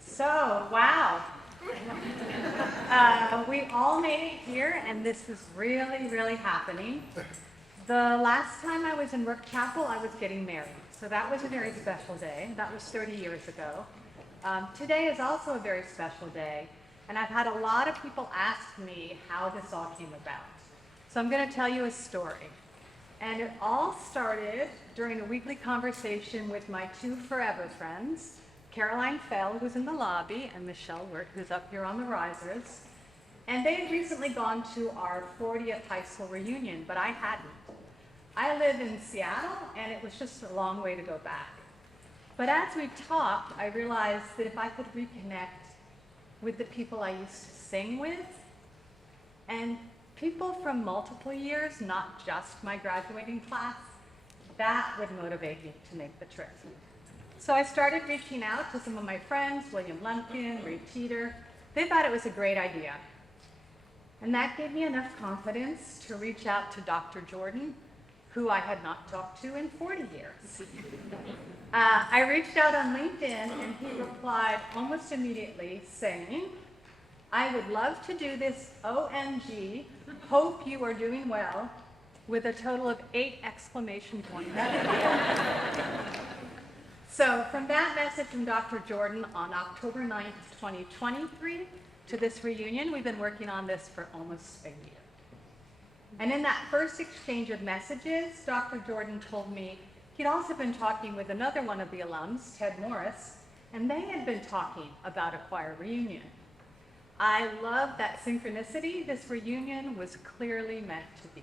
So, wow. We all made it here, and this is really, really happening. The last time I was in Rook Chapel, I was getting married. So that was a very special day. That was 30 years ago. Today is also a very special day. And I've had a lot of people ask me how this all came about. So I'm going to tell you a story. And it all started during a weekly conversation with my two forever friends, Caroline Fell, who's in the lobby, and Michelle Wirt, who's up here on the risers. And they had recently gone to our 40th high school reunion, but I hadn't. I live in Seattle, and it was just a long way to go back. But as we talked, I realized that if I could reconnect with the people I used to sing with, and people from multiple years, not just my graduating class, that would motivate me to make the trip. So I started reaching out to some of my friends, William Lumpkin, Ray Teeter. They thought it was a great idea. And that gave me enough confidence to reach out to Dr. Jordan, who I had not talked to in 40 years. I reached out on LinkedIn, and he replied almost immediately saying, "I would love to do this, OMG, hope you are doing well," with a total of 8 exclamation points. So from that message from Dr. Jordan on October 9th, 2023, to this reunion, we've been working on this for almost a year. And in that first exchange of messages, Dr. Jordan told me he'd also been talking with another one of the alums, Ted Morris, and they had been talking about a choir reunion. I love that synchronicity. This reunion was clearly meant to be.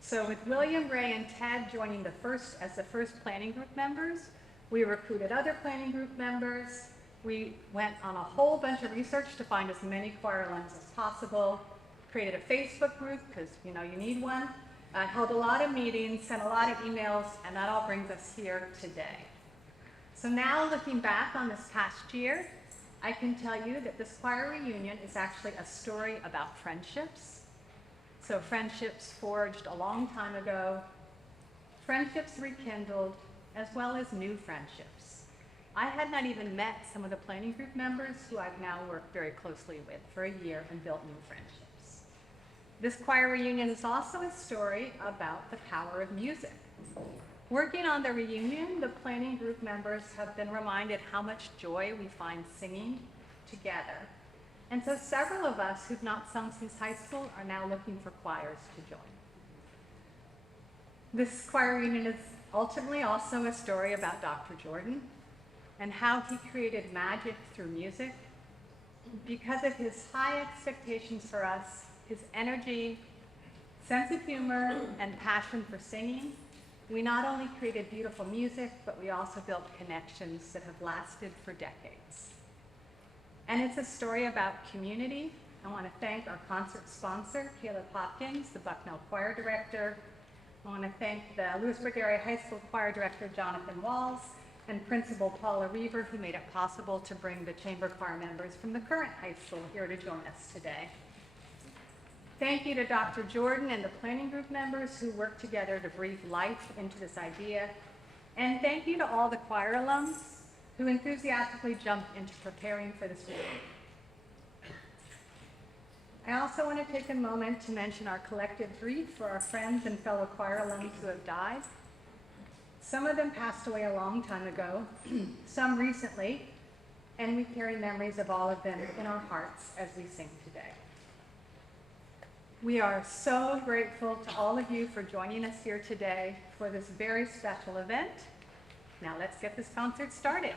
So with William, Ray, and Ted joining as the first planning group members, we recruited other planning group members. We went on a whole bunch of research to find as many choir alums as possible, created a Facebook group, because you need one, held a lot of meetings, sent a lot of emails, and that all brings us here today. So now looking back on this past year, I can tell you that this choir reunion is actually a story about friendships. So friendships forged a long time ago, friendships rekindled, as well as new friendships. I had not even met some of the planning group members who I've now worked very closely with for a year and built new friendships. This choir reunion is also a story about the power of music. Working on the reunion, the planning group members have been reminded how much joy we find singing together. And so several of us who've not sung since high school are now looking for choirs to join. This choir reunion is ultimately also a story about Dr. Jordan and how he created magic through music. Because of his high expectations for us, his energy, sense of humor, and passion for singing, we not only created beautiful music, but we also built connections that have lasted for decades. And it's a story about community. I want to thank our concert sponsor, Caleb Hopkins, the Bucknell Choir Director. I want to thank the Lewisburg Area High School Choir Director, Jonathan Walls, and Principal Paula Reaver, who made it possible to bring the chamber choir members from the current high school here to join us today. Thank you to Dr. Jordan and the planning group members who worked together to breathe life into this idea. And thank you to all the choir alums who enthusiastically jumped into preparing for this reunion. I also want to take a moment to mention our collective grief for our friends and fellow choir alums who have died. Some of them passed away a long time ago, some recently, and we carry memories of all of them in our hearts as we sing today. We are so grateful to all of you for joining us here today for this very special event. Now let's get this concert started.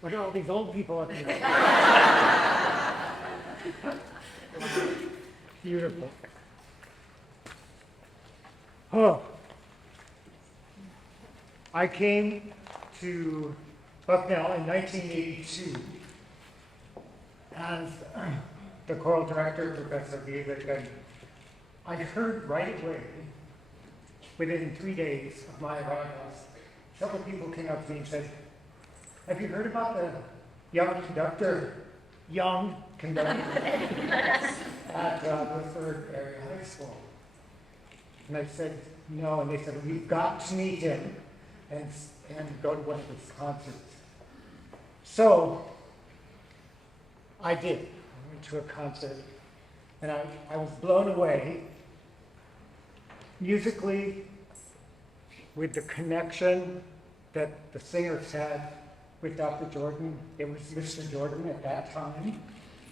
What are all these old people up here? Beautiful. Oh. I came to Bucknell in 1982 as the choral director, professor of music, and I heard right away, within 3 days of my arrival, several people came up to me and said, "Have you heard about the young conductor at Lewisburg Area High School?" And I said, "No," and they said, "We've got to meet him and go to one of his concerts." So I did. I went to a concert, and I was blown away musically with the connection that the singers had with Dr. Jordan. It was Mr. Jordan at that time,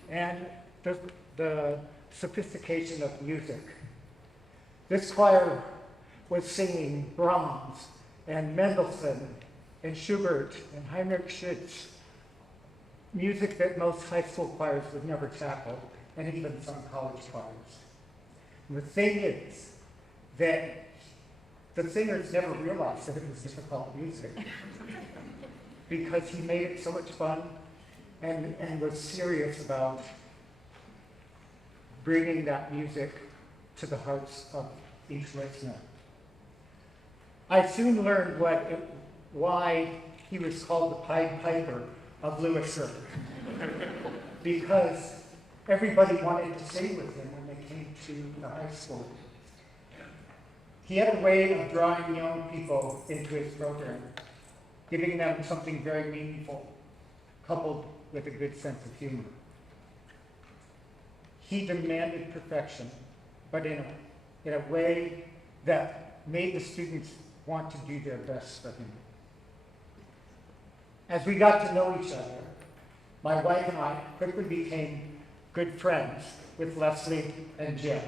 and the sophistication of music. This choir was singing Brahms and Mendelssohn and Schubert and Heinrich Schütz, music that most high school choirs would never tackle, and even some college choirs. And the thing is that the singers never realized that it was difficult music because he made it so much fun and was serious about bringing that music to the hearts of each listener. I soon learned why he was called the Pied Piper of Lewisburg, because everybody wanted to sing with him when they came to the high school. He had a way of drawing young people into his program, giving them something very meaningful, coupled with a good sense of humor. He demanded perfection, but in a way that made the students want to do their best for him. As we got to know each other, my wife and I quickly became good friends with Leslie and Jim.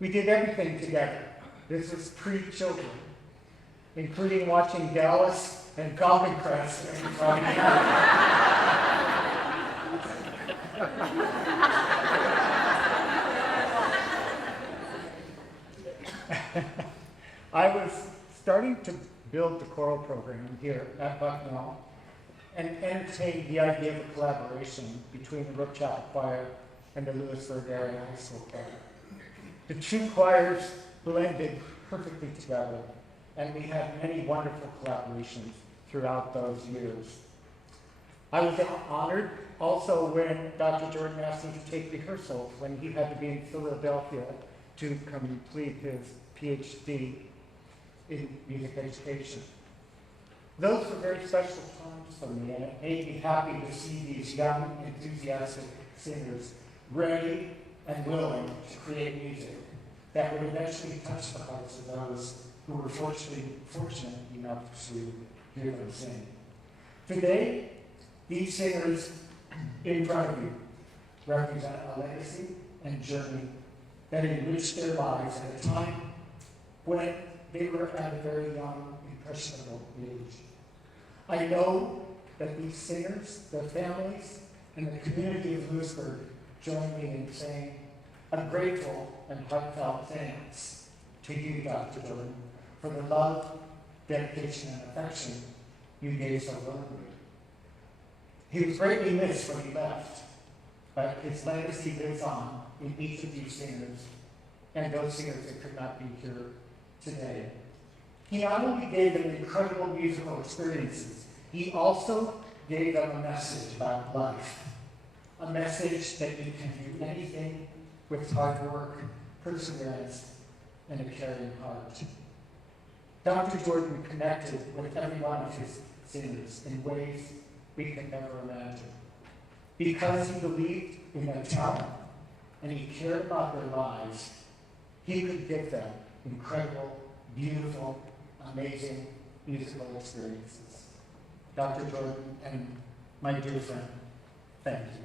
We did everything together. This was pre-children, including watching Dallas and uncompressed every Friday night. I was starting to build the choral program here at Bucknell and entertained the idea of a collaboration between the Rook Chapel Choir and the Lewisburg Area High School Choir. The two choirs blended perfectly together, and we had many wonderful collaborations throughout those years. I was honored also when Dr. Jordan asked me to take rehearsals when he had to be in Philadelphia to complete his PhD in music education. Those were very special times for me, and it made me happy to see these young, enthusiastic singers ready and willing to create music that would eventually touch the hearts of those who were fortunate enough to hear them sing. Today, these singers in front of you represent a legacy and journey that enriched their lives at a time when they were at a very young, impressionable age. I know that these singers, their families, and the community of Lewisburg join me in saying a grateful and heartfelt thanks to you, Dr. Jordan, for the love, dedication, and affection you gave so willingly. He was greatly missed when he left, but his legacy lives on in each of these singers and those singers that could not be here today. He not only gave them incredible musical experiences, he also gave them a message about life. A message that you can do anything with hard work, perseverance, and a caring heart. Dr. Jordan connected with every one of his singers in ways we can never imagine. Because he believed in their talent and he cared about their lives, he could give them incredible, beautiful, amazing musical experiences. Dr. Jordan and my dear friend, thank you.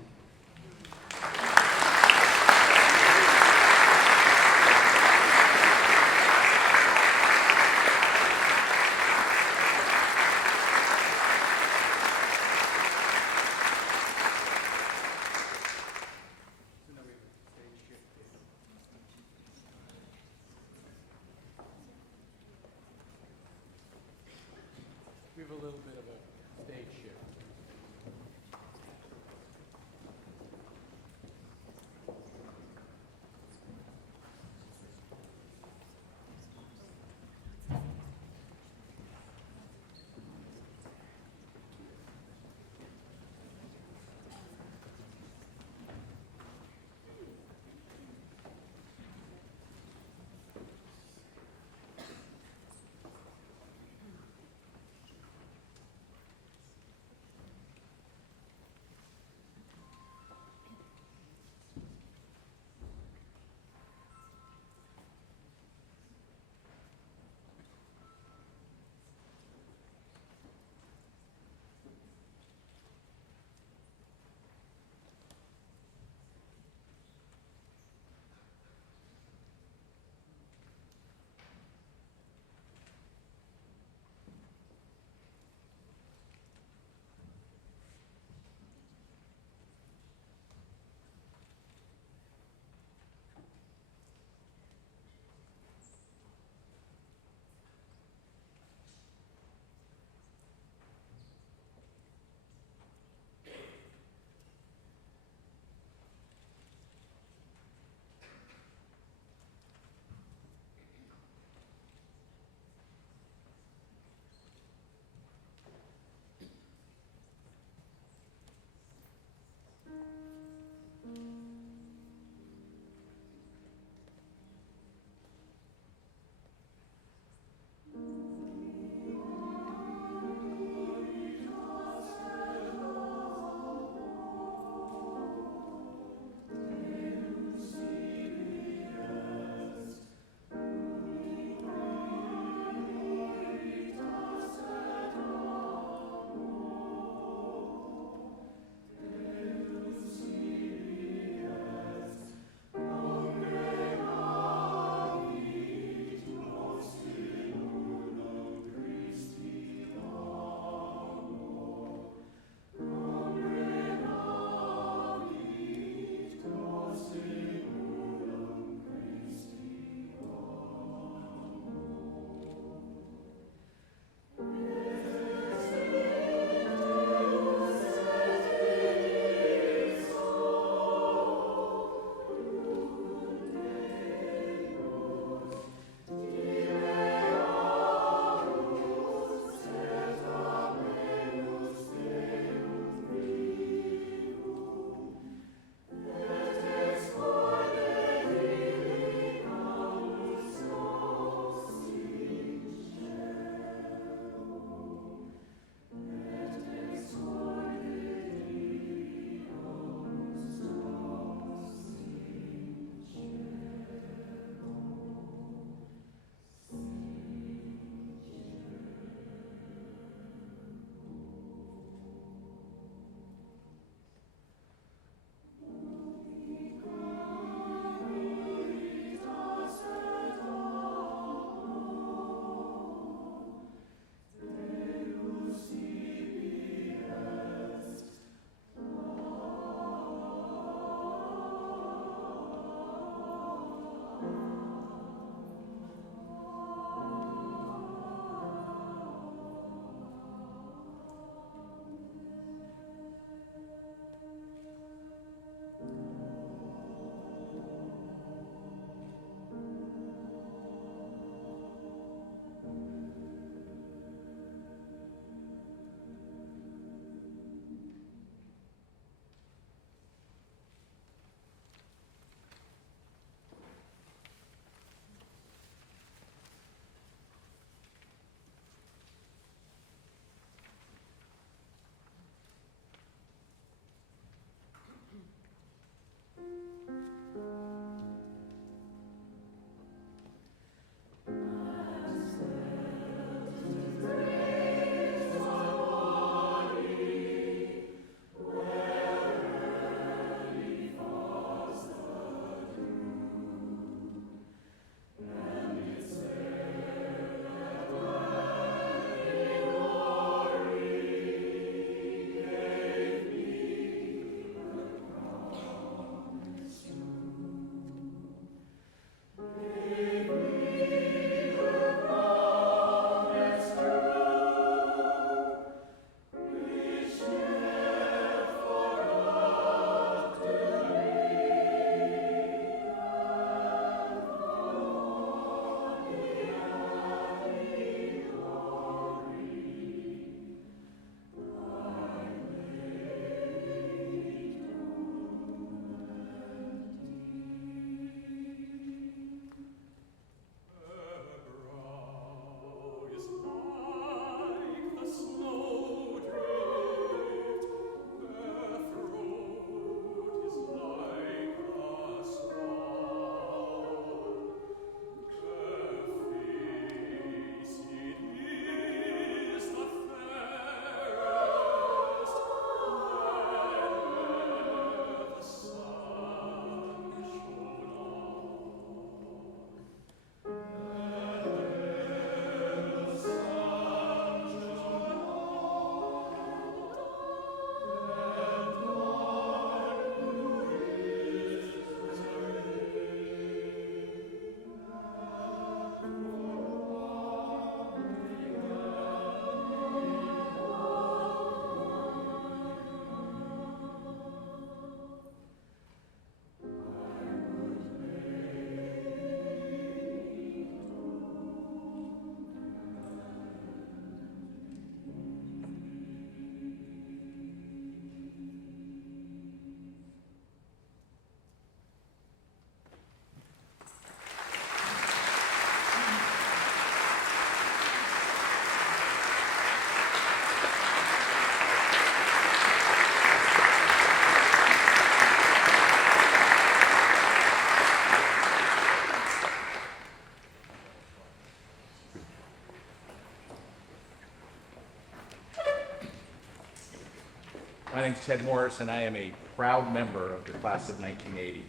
My name is Ted Morris, and I am a proud member of the class of 1980.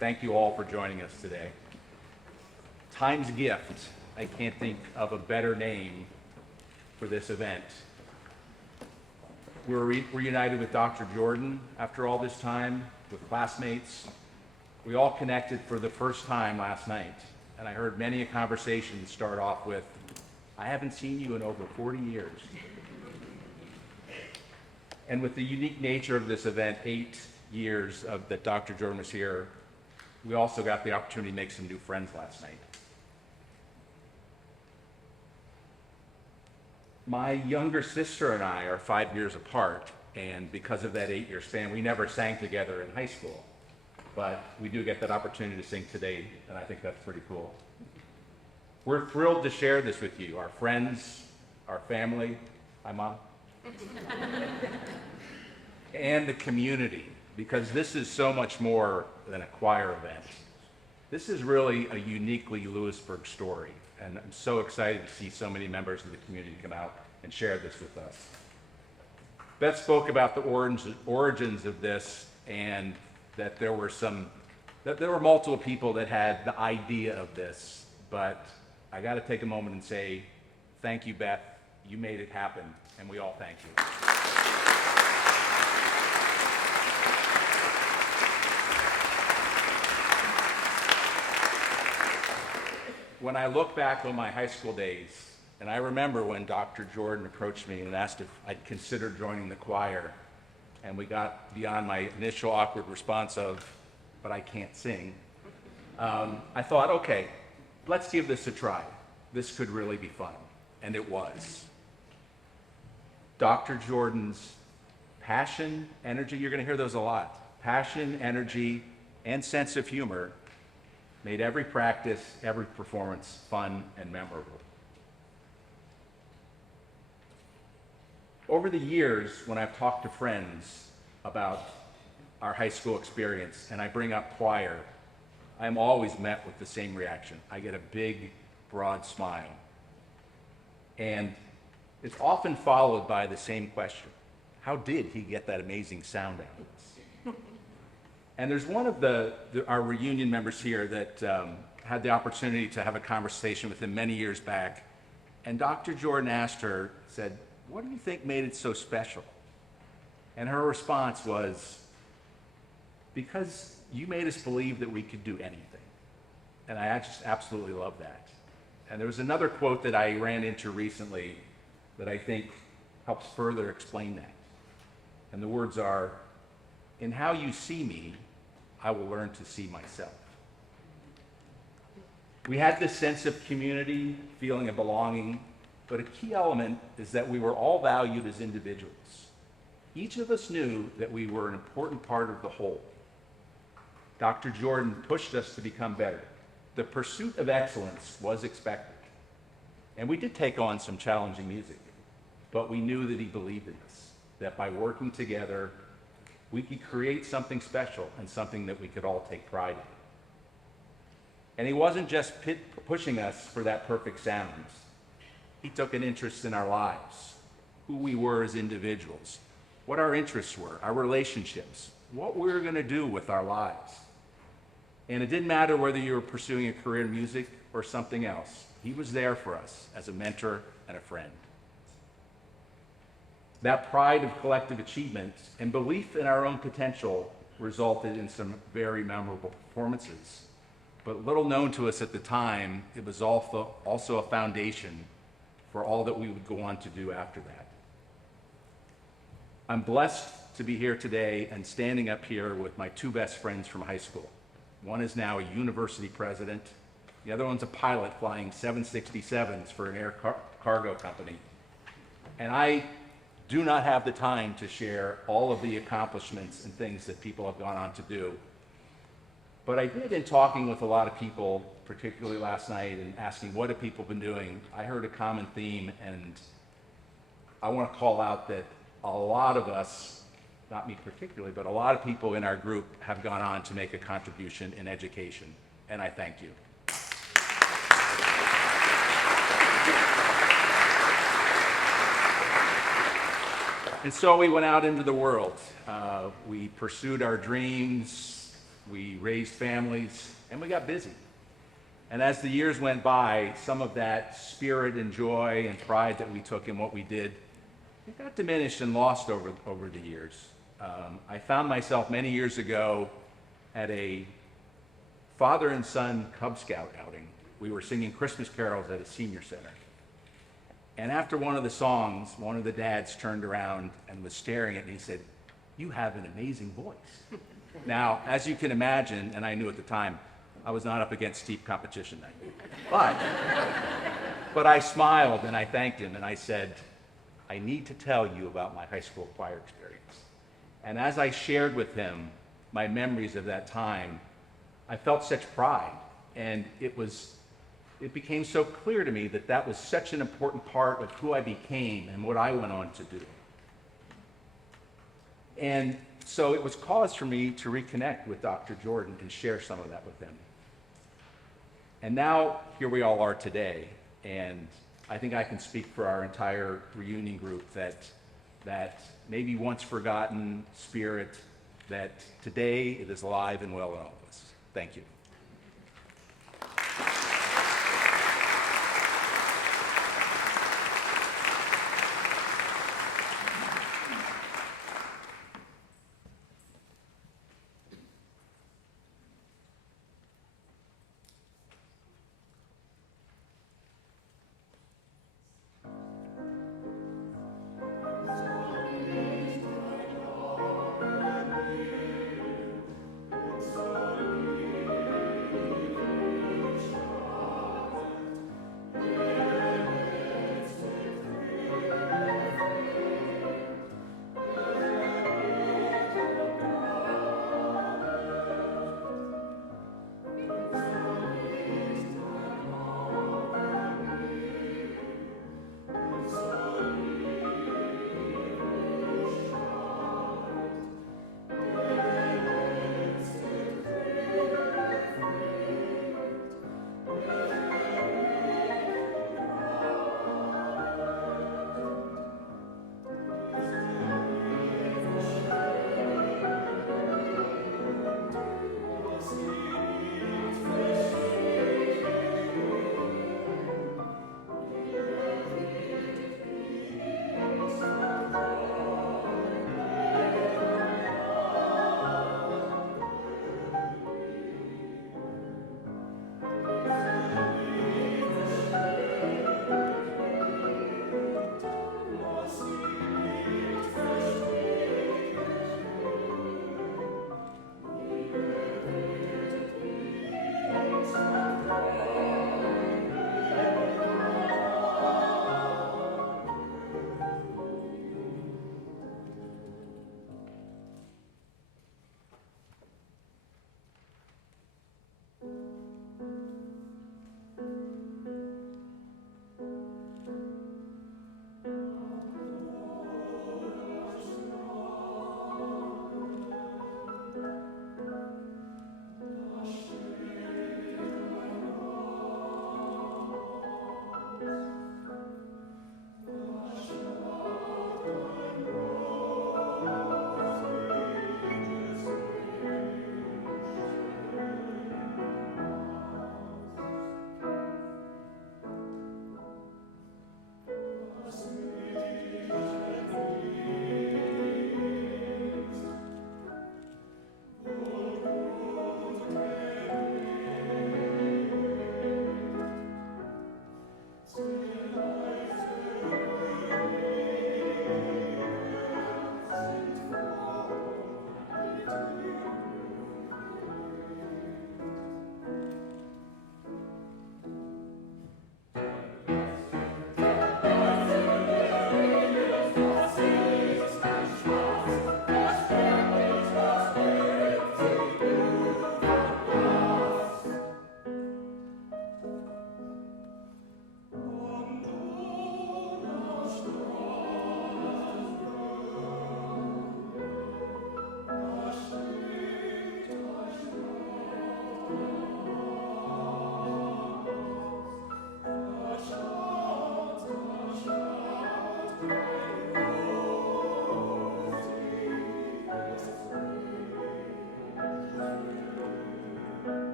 Thank you all for joining us today. Time's gift. I can't think of a better name for this event. We're reunited with Dr. Jordan after all this time, with classmates. We all connected for the first time last night, and I heard many a conversation start off with, "I haven't seen you in over 40 years." And with the unique nature of this event, 8 years that Dr. Jordan was here, we also got the opportunity to make some new friends last night. My younger sister and I are 5 years apart, and because of that 8-year span, we never sang together in high school. But we do get that opportunity to sing today, and I think that's pretty cool. We're thrilled to share this with you, our friends, our family, hi Mom, and the community, because this is so much more than a choir event. This is really a uniquely Lewisburg story, and I'm so excited to see so many members of the community come out and share this with us. Beth spoke about the origins of this, and that there were multiple people that had the idea of this, but I got to take a moment and say, thank you, Beth. You made it happen, and we all thank you. When I look back on my high school days, and I remember when Dr. Jordan approached me and asked if I'd consider joining the choir, and we got beyond my initial awkward response of, "But I can't sing," I thought, okay, let's give this a try. This could really be fun, and it was. Dr. Jordan's passion, energy, you're going to hear those a lot, passion, energy, and sense of humor made every practice, every performance fun and memorable. Over the years, when I've talked to friends about our high school experience and I bring up choir, I'm always met with the same reaction. I get a big, broad smile. And it's often followed by the same question: how did he get that amazing sound out of us? And there's one of our reunion members here that had the opportunity to have a conversation with him many years back. And Dr. Jordan asked her, said, "What do you think made it so special?" And her response was, "Because you made us believe that we could do anything." And I just absolutely love that. And there was another quote that I ran into recently that I think helps further explain that. And the words are, "In how you see me, I will learn to see myself." We had this sense of community, feeling of belonging, but a key element is that we were all valued as individuals. Each of us knew that we were an important part of the whole. Dr. Jordan pushed us to become better. The pursuit of excellence was expected. And we did take on some challenging music, but we knew that he believed in us, that by working together, we could create something special and something that we could all take pride in. And he wasn't just pushing us for that perfect sound. He took an interest in our lives, who we were as individuals, what our interests were, our relationships, what we were going to do with our lives. And it didn't matter whether you were pursuing a career in music or something else. He was there for us as a mentor and a friend. That pride of collective achievement and belief in our own potential resulted in some very memorable performances. But little known to us at the time, it was also a foundation for all that we would go on to do after that. I'm blessed to be here today and standing up here with my two best friends from high school. One is now a university president. The other one's a pilot flying 767s for an air cargo company. And I do not have the time to share all of the accomplishments and things that people have gone on to do. But I did, in talking with a lot of people, particularly last night, and asking what have people been doing, I heard a common theme, and I want to call out that a lot of us, not me particularly, but a lot of people in our group have gone on to make a contribution in education, and I thank you. And so we went out into the world. We pursued our dreams, we raised families, and we got busy. And as the years went by, some of that spirit and joy and pride that we took in what we did, it got diminished and lost over the years. I found myself many years ago at a father and son Cub Scout outing. We were singing Christmas carols at a senior center. And after one of the songs, one of the dads turned around and was staring at me and he said, "You have an amazing voice." Now, as you can imagine, and I knew at the time, I was not up against steep competition then. But I smiled and I thanked him and I said, "I need to tell you about my high school choir experience." And as I shared with him my memories of that time, I felt such pride. And it became so clear to me that that was such an important part of who I became and what I went on to do. And so it was cause for me to reconnect with Dr. Jordan and share some of that with him. And now here we all are today, and I think I can speak for our entire reunion group that maybe once forgotten spirit, that today it is alive and well in all of us. Thank you.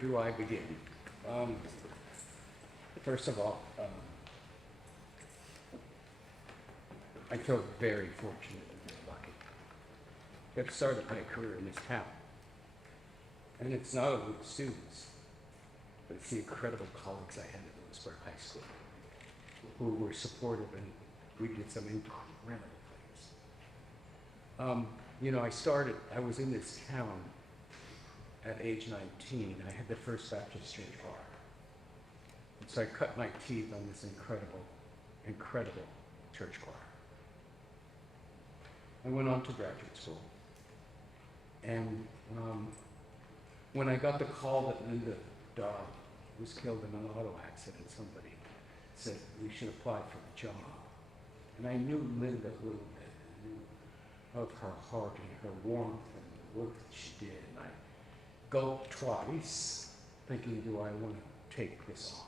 do I begin? First of all, I feel very fortunate and very lucky to have started my career in this town. And it's not only the students, but it's the incredible colleagues I had at Lewisburg High School who were supportive, and we did some incredible things. I was in this town at age 19. I had the First Baptist Church bar. And so I cut my teeth on this incredible, incredible church choir. I went on to graduate school. And when I got the call that Linda Dodd was killed in an auto accident, somebody said we should apply for the job. And I knew Linda a little bit. I knew of her heart and her warmth and the work that she did. And I gulped twice, thinking, do I want to take this on?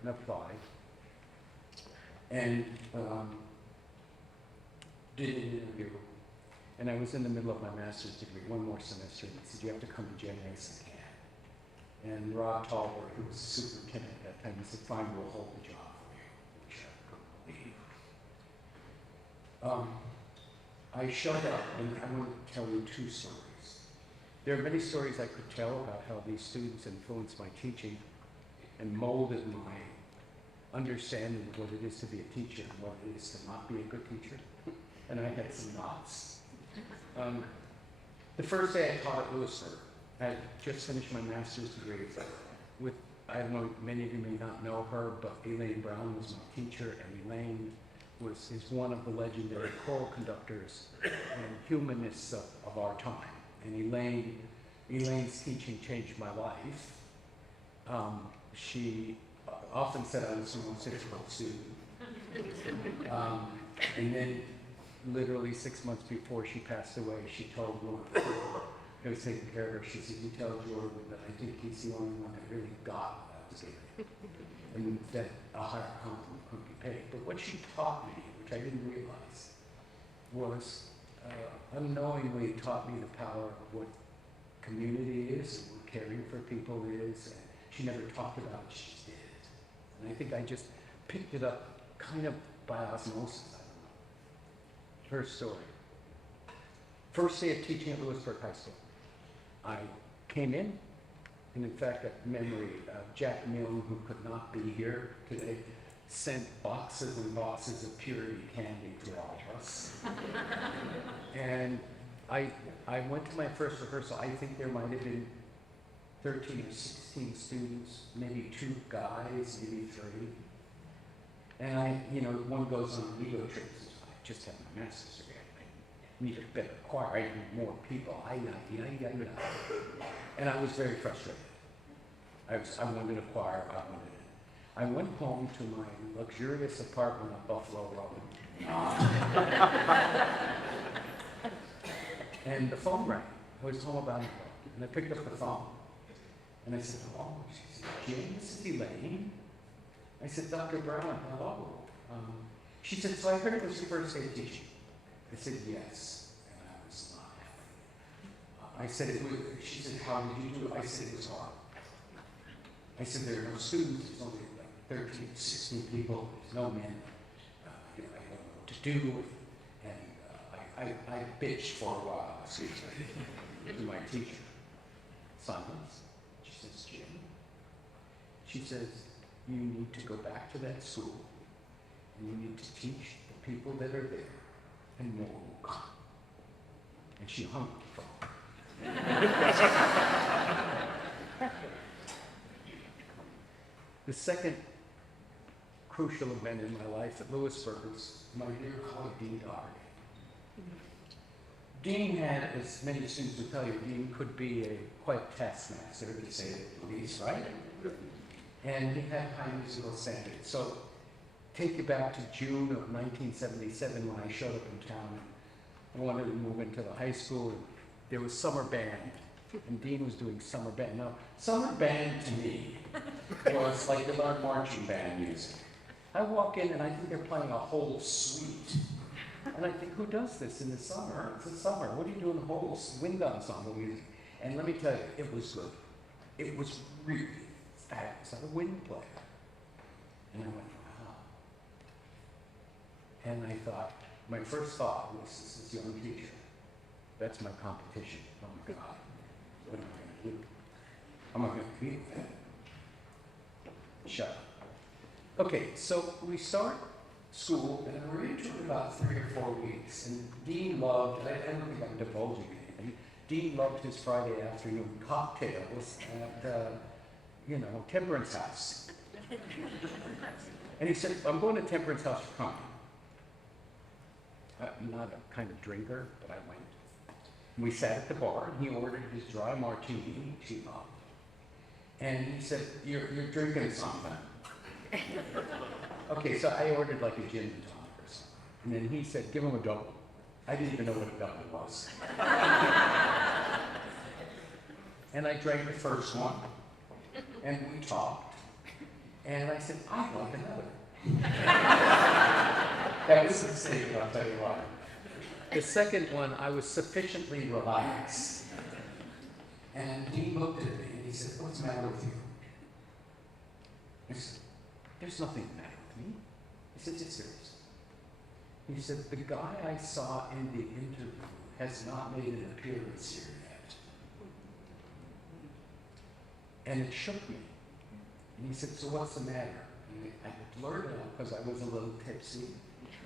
And applied. And did an interview. And I was in the middle of my master's degree, one more semester, and he said, you have to come to January. I said, I can't. And Rob Tallberg, who was the superintendent at that time, he said, fine, we'll hold the job for you, which I couldn't believe. I showed up, and I want to tell you two stories. There are many stories I could tell about how these students influenced my teaching and molded my understanding of what it is to be a teacher and what it is to not be a good teacher. And I had some knots. The first day I taught at Lewisburg, I had just finished my master's degree with, I don't know, many of you may not know her, but Elaine Brown was my teacher, and Elaine is one of the legendary choral conductors and humanists of our time. And Elaine's teaching changed my life. She often said I was the most difficult student. And then literally 6 months before she passed away, she told me who was taking care of her, she said, you tell Jordan that I think he's the only one that really got what I was giving. And that a higher compliment couldn't be paid. But what she taught me, which I didn't realize, was unknowingly taught me the power of what community is and what caring for people is. And she never talked about it, she just did it. And I think I just picked it up kind of by osmosis. Her story. First day of teaching at Lewisburg High School. I came in, and in fact, a memory of Jack Milne, who could not be here today, sent boxes and boxes of purity candy to all of us. And I went to my first rehearsal. I think there might have been 13 or 16 students, maybe 2 guys, maybe 3. And one goes on ego trips. I just had my master's degree. I need a better choir. I need more people. And I was very frustrated. I wanted a choir. I went home to my luxurious apartment on Buffalo Road. And the phone rang. I was home about 11. And I picked up the phone. And I said, hello. She said, Jim, this is Elaine. I said, Dr. Brown, hello. She said, so I heard it was your first day teaching. I said, yes. And I was not happy. I said, she said, how did you do it? I said, it was hard. I said, there are no students. There's only like 13, 16 people. There's no men. I don't know what to do. And I bitched for a while, excuse me, to my teacher. Silence. She says, Jim. She says, you need to go back to that school, and you need to teach the people that are there, and more will come. And she hung up the phone. The second crucial event in my life at Lewisburg was my dear colleague, Dean Doherty. Dean had, as many students would tell you, Dean could be quite a taskmaster, to say the least, right? And he had high musical standards. So take you back to June of 1977 when I showed up in town. I wanted to move into the high school. There was summer band, and Dean was doing summer band. Now, summer band to me was like the marching band music. I walk in and I think they're playing a whole suite. And I think, who does this in the summer? It's the summer. What are you doing a whole wind ensemble music? And let me tell you, it was good. it was really fast. I was a wind player. And I went, wow. And I thought, my first thought was, this is young teacher. That's my competition. Oh my God, what am I going to do? I'm not going to compete with that. Shut up. Okay, so we start school, and we're into it about 3 or 4 weeks. And Dean loved, I don't think I'm divulging anything, Dean loved his Friday afternoon cocktails at, Temperance House. And he said, I'm going to Temperance House for company. I'm not a kind of drinker, but I went. We sat at the bar, and he ordered his dry martini, cheap up. And he said, you're drinking something. Okay, so I ordered like a gin and tonic or something. And then he said, give him a double. I didn't even know what a double was. And I drank the first one, and we talked. And I said, I'd like another. That was a mistake, I'll tell you why. The second one, I was sufficiently relaxed. And he looked at me and he said, what's the matter with you? I said, there's nothing the matter with me. He said, it's serious. He said, the guy I saw in the interview has not made an appearance here yet. And it shook me. And he said, so what's the matter? And I blurted out because I was a little tipsy.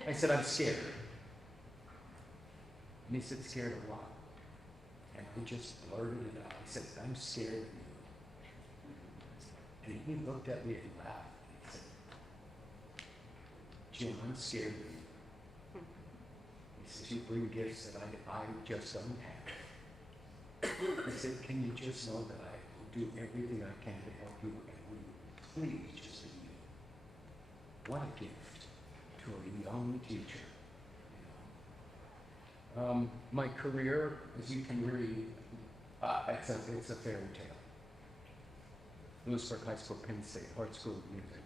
I said, I'm scared. And he said, scared of what? And I just blurted it out. I said, I'm scared of you. And he looked at me and laughed. And he said, Jim, I'm scared of you. He says, you bring gifts that I just don't have. I said, can you just know that I will do everything I can to help you, and will you please just be you? What a gift to a young teacher. My career, as you can read, it's a fairy tale. Lewisburg High School, Penn State, Hart School of Music,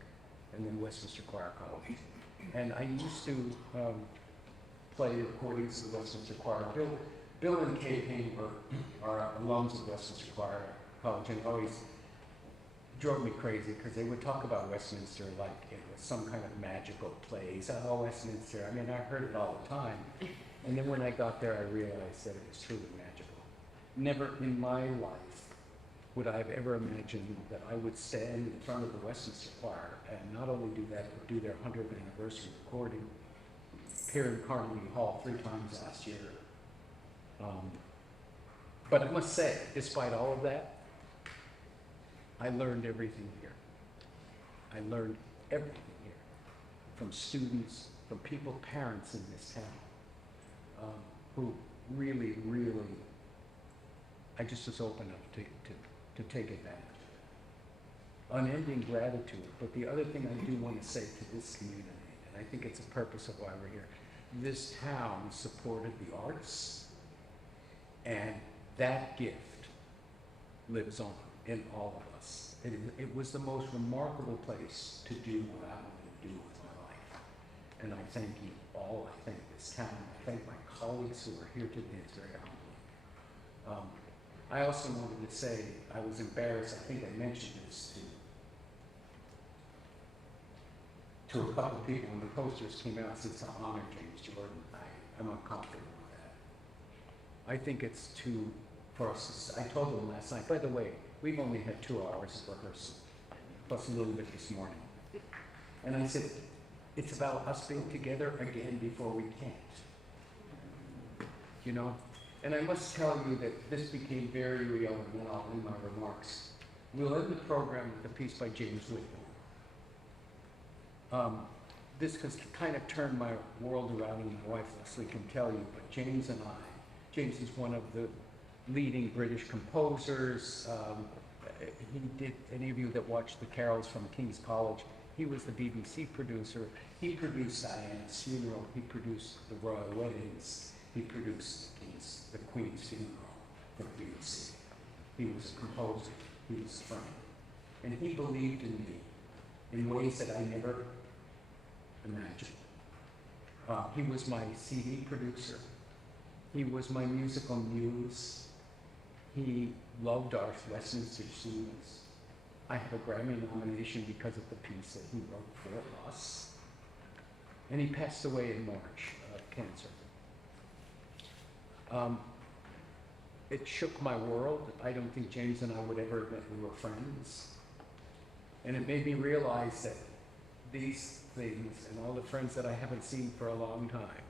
and then Westminster Choir College. And I used to play recordings of Westminster Choir. Bill and Kay Payne are alums of Westminster Choir College, and always drove me crazy because they would talk about Westminster like it was some kind of magical place. Oh, Westminster. I mean, I heard it all the time. And then when I got there, I realized that it was truly magical. Never in my life would I have ever imagined that I would stand in front of the Westminster Choir and not only do that, but do their 100th anniversary recording, appear in Carnegie Hall 3 times last year. But I must say, despite all of that, I learned everything here. I learned everything here from students, from people, parents in this town. Who really, I just was open enough to take advantage of it. Unending gratitude, but the other thing I do want to say to this community, and I think it's a purpose of why we're here, this town supported the arts, and that gift lives on in all of us. It was the most remarkable place to do what I wanted to do with my life. And I thank you all. I thank this town. I thank my colleagues who are here today. It's very humbling. I also wanted to say, I was embarrassed, I think I mentioned this to a couple of people when the posters came out since I honored James Jordan. I'm uncomfortable with that. I think it's too, for us, I told them last night, by the way, we've only had 2 hours of rehearsal, plus a little bit this morning. And I said, it's about us being together again before we can't. You know? And I must tell you that this became very real, and then I'll end my remarks. We'll end the program with a piece by James Whitmore. This has kind of turned my world around, and my wife Leslie can tell you, but James and I, James is one of the leading British composers. He did, any of you that watched the carols from King's College, he was the BBC producer. He produced Diana's funeral. He produced the royal weddings. He produced the Queen's funeral for the BBC. He was a composer. He was a friend. And he believed in me in ways that I never imagined. He was my CD producer. He was my musical muse. He loved our Westminster students. I have a Grammy nomination because of the piece that he wrote for us. And he passed away in March of cancer. It shook my world. I don't think James and I would ever admit we were friends. And it made me realize that these things and all the friends that I haven't seen for a long time,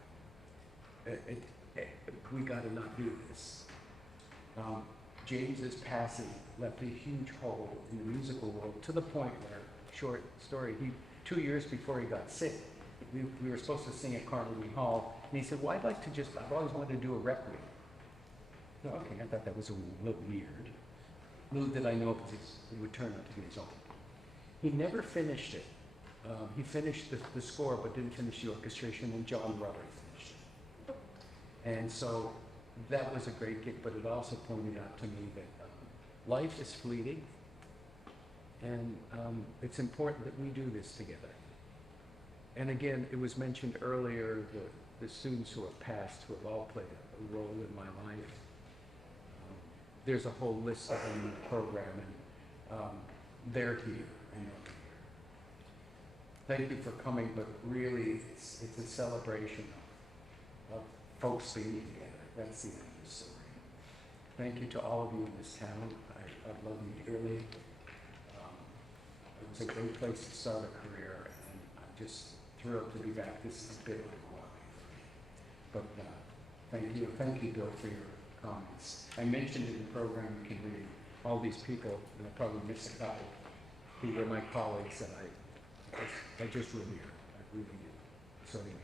we got to not do this. James's passing left a huge hole in the musical world, to the point where, short story, 2 years before he got sick, we were supposed to sing at Carnegie Hall, and he said, well, I'd like to I've always wanted to do a requiem. Okay, I thought that was a little weird. Little did I know it would turn out to be his own. He never finished it. He finished the score, but didn't finish the orchestration, and John Ruther finished it. And so that was a great gig, but it also pointed out to me that life is fleeting, and it's important that we do this together. And again, it was mentioned earlier, the students who have passed, who have all played a role in my life. There's a whole list of them in the program, and they're here. I know they're here. Thank you for coming, but really, it's a celebration of folks being together. That's the end of the story. Thank you to all of you in this town. I've loved you dearly. It was a great place to start a career, and I'm just thrilled to be back. This is a bit of a while for me. But thank you, Bill, for your comments. I mentioned in the program, you can read all these people, and I probably missed a couple, who were my colleagues that I just revere. I really do. So anyway.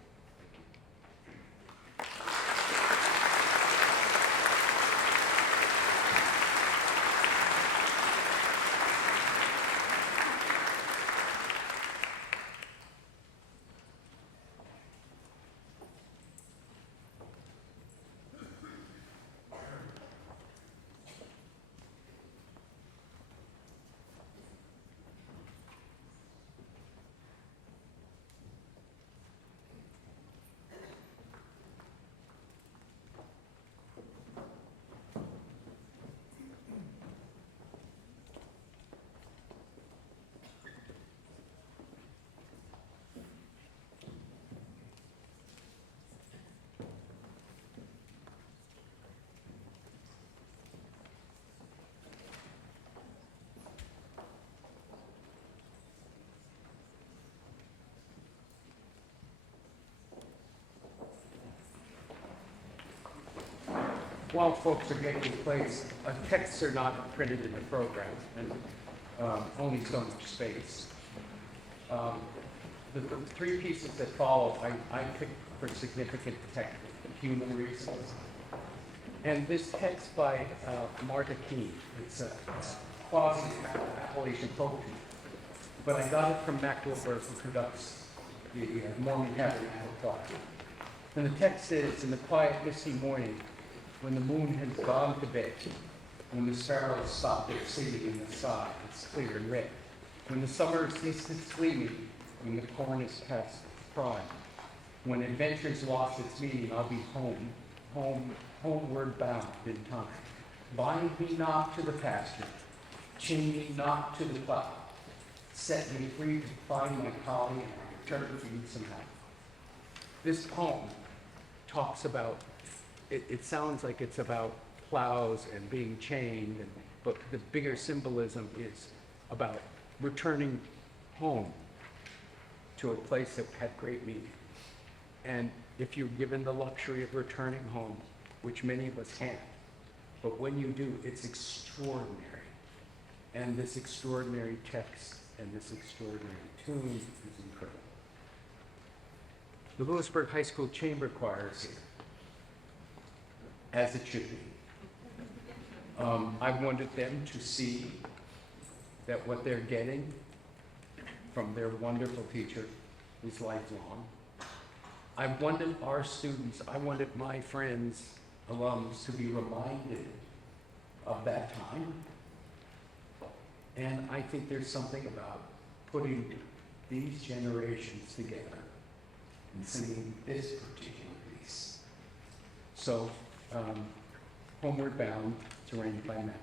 While folks are getting in place, texts are not printed in the program, and only so much space. The three pieces that follow, I picked for significant human reasons. And this text by Martha Keene, it's a quasi-Appalachian poetry, but I got it from Lewisburg, who conducts the Mormon Tabernacle Choir. And the text is, in the quiet, misty morning, when the moon has gone to bed, when the sparrows stop their singing in the sky, it's clear and red, when the summer ceases gleaming, when the corn is past prime, when adventure's lost its meaning, I'll be homeward bound in time. Bind me not to the pasture, chain me not to the plow, set me free to find my calling and return for you somehow. This poem talks about, it sounds like it's about plows and being chained, but the bigger symbolism is about returning home to a place that had great meaning. And if you're given the luxury of returning home, which many of us can't, but when you do, it's extraordinary. And this extraordinary text and this extraordinary tune is incredible. The Lewisburg High School Chamber Choir is here, as it should be. I wanted them to see that what they're getting from their wonderful teacher is lifelong. I wanted our students, I wanted my friends, alums, to be reminded of that time. And I think there's something about putting these generations together and singing this particular piece. So, Homeward Bound, surrounded by Matt.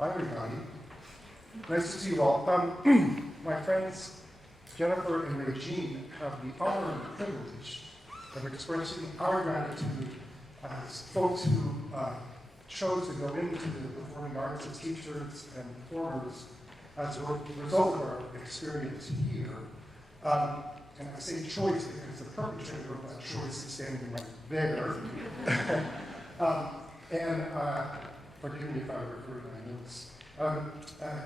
Hi, everybody. Nice to see you all. My friends Jennifer and Regine have the honor and privilege of expressing our gratitude as folks who chose to go into the performing arts as teachers and performers as a result of our experience here. And I say choice because the perpetrator of that choice is standing right there. Forgive me if I refer to my notes.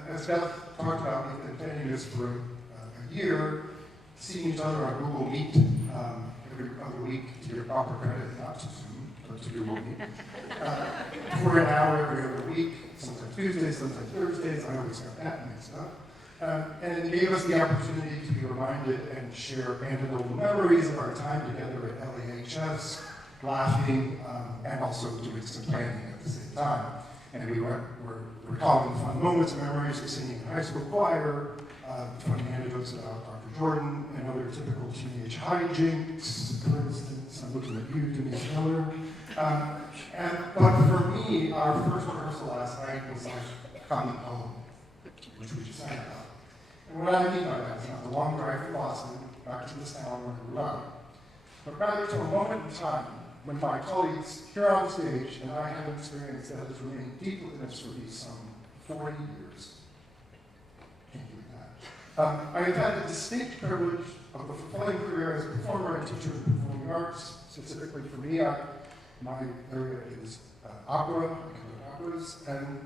As Beth talked about, we've been planning this for a year, seeing each other on Google Meet every other week, to your proper credit, not to Zoom, but to Google Meet, for an hour every other week, sometimes Tuesdays, sometimes Thursdays. I always got that mixed up. And it gave us the opportunity to be reminded and share anecdotal memories of our time together at LAHS, laughing, and also doing some planning at the same time. And we were recalling fun moments and memories of singing in high school choir, funny anecdotes about Dr. Jordan, and other typical teenage hijinks. For instance, I'm looking at you, Denise Miller. But for me, our first rehearsal last night was like coming home, which we just sang about. And what I mean by that is not the long drive from Boston back to this town where we grew up, but rather to a moment in time when my colleagues here on stage and I have an experience that has remained deep within us for these some 40 years. Can't do that. I have had the distinct privilege of a fulfilling career as a performer and teacher in performing arts. Specifically for me, my area is opera, I go to operas, and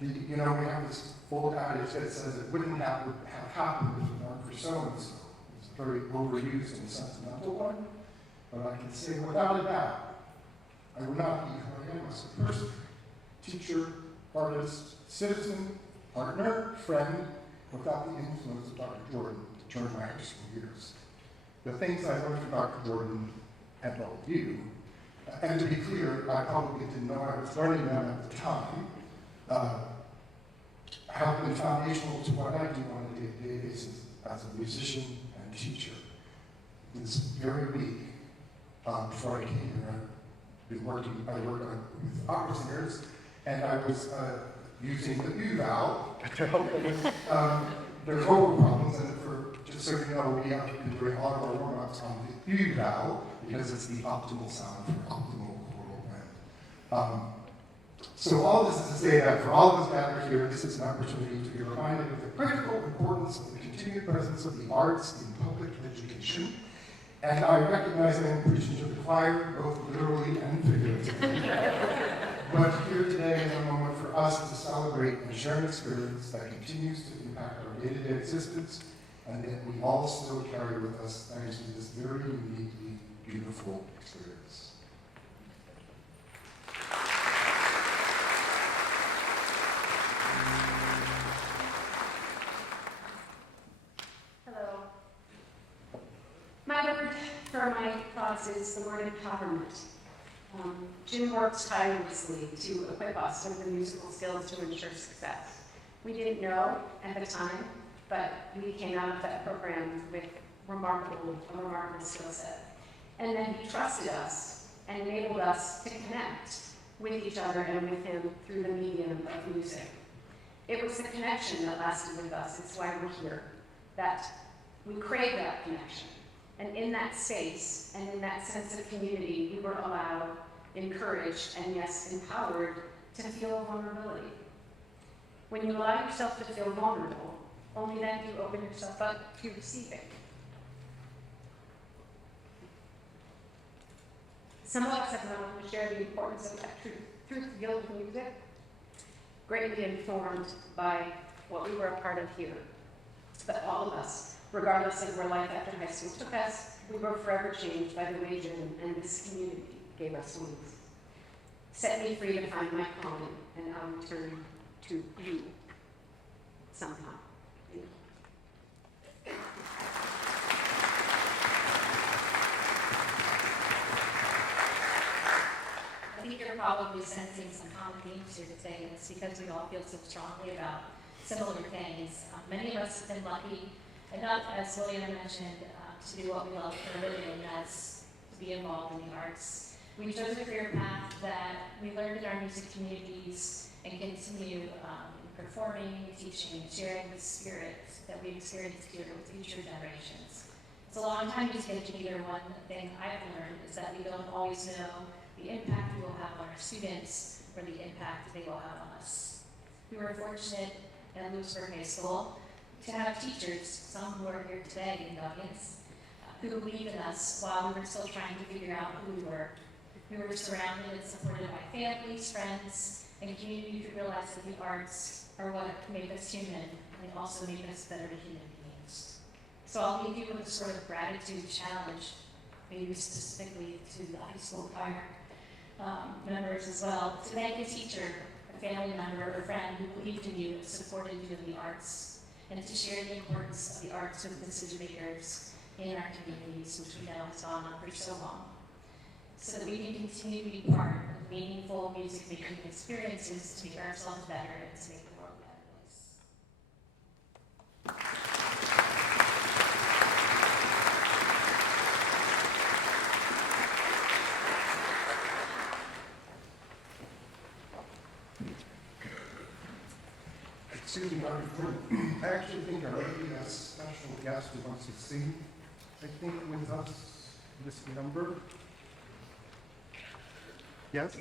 we have this old adage that says it wouldn't have happened if it weren't for so-and-so. It's a very overused and sentimental one, but I can say without a doubt, I would not be who I am as a person, teacher, artist, citizen, partner, friend, without the influence of Dr. Jordan during my high school years. The things I learned from Dr. Jordan and all of you, and to be clear, I probably didn't know I was learning them at the time, have been foundational to what I do on a day-to-day basis as a musician and teacher. This very week, before I came here, I worked with opera singers, and I was using the U-vowel to help them with their vocal problems. And just so you know, we have been doing all of our warm-ups on the U-vowel because it's the optimal sound for optimal choral blend. So all this is to say that for all of us gathered here, this is an opportunity to be reminded of the critical importance of the continued presence of the arts in public education. And I recognize I am preaching to the choir, both literally and figuratively. But here today is a moment for us to celebrate and share an experience that continues to impact our day-to-day existence, and that we all still carry with us thanks to this very uniquely beautiful experience. My word for my cause is the word empowerment. Jim worked tirelessly to equip us with the musical skills to ensure success. We didn't know at the time, but we came out of that program with a remarkable skill set. And then he trusted us and enabled us to connect with each other and with him through the medium of music. It was the connection that lasted with us. It's why we're here. That we crave that connection. And in that space and in that sense of community, we were allowed, encouraged, and yes, empowered to feel vulnerability. When you allow yourself to feel vulnerable, only then do you open yourself up to receiving. Some of us have known to share the importance of that truth-filled music, greatly informed by what we were a part of here. But all of us, regardless of where life after high school took us, we were forever changed by the way Jim and this community gave us wings. Set me free to find my calling, and I'll return to you sometime. I think you're probably sensing some common themes here today, and it's because we all feel so strongly about similar things. Many of us have been lucky enough, as William mentioned, to do what we love for a living, and that's to be involved in the arts. We chose a career path that we learned in our music communities and continue performing, teaching, and sharing the spirit that we experienced here with future generations. It's a long time to be an educator. One thing I've learned is that we don't always know the impact we will have on our students or the impact they will have on us. We were fortunate at Lewisburg High School to have teachers, some who are here today in the audience, who believed in us while we were still trying to figure out who we were. We were surrounded and supported by families, friends, and community who realized that the arts are what make us human and also make us better human beings. So I'll leave you with a sort of gratitude challenge, maybe specifically to the high school choir members as well, to thank a teacher, a family member, or a friend who believed in you and supported you in the arts, and to share the importance of the arts with decision makers in our communities, which we know has gone on for so long, so that we can continue to be part of meaningful music-making experiences to make ourselves better and to make the world a better place. Excuse me, Dr. Jordan. I actually think our lady has a special guest who wants to sing. I think with us, this number. Yes?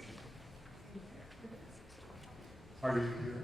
Are you here?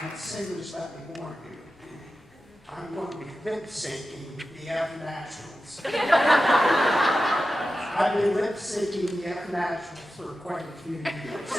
Now, singers let me warn you, I'm going to be lip syncing the F Nationals. I've been lip syncing the F Nationals for quite a few years.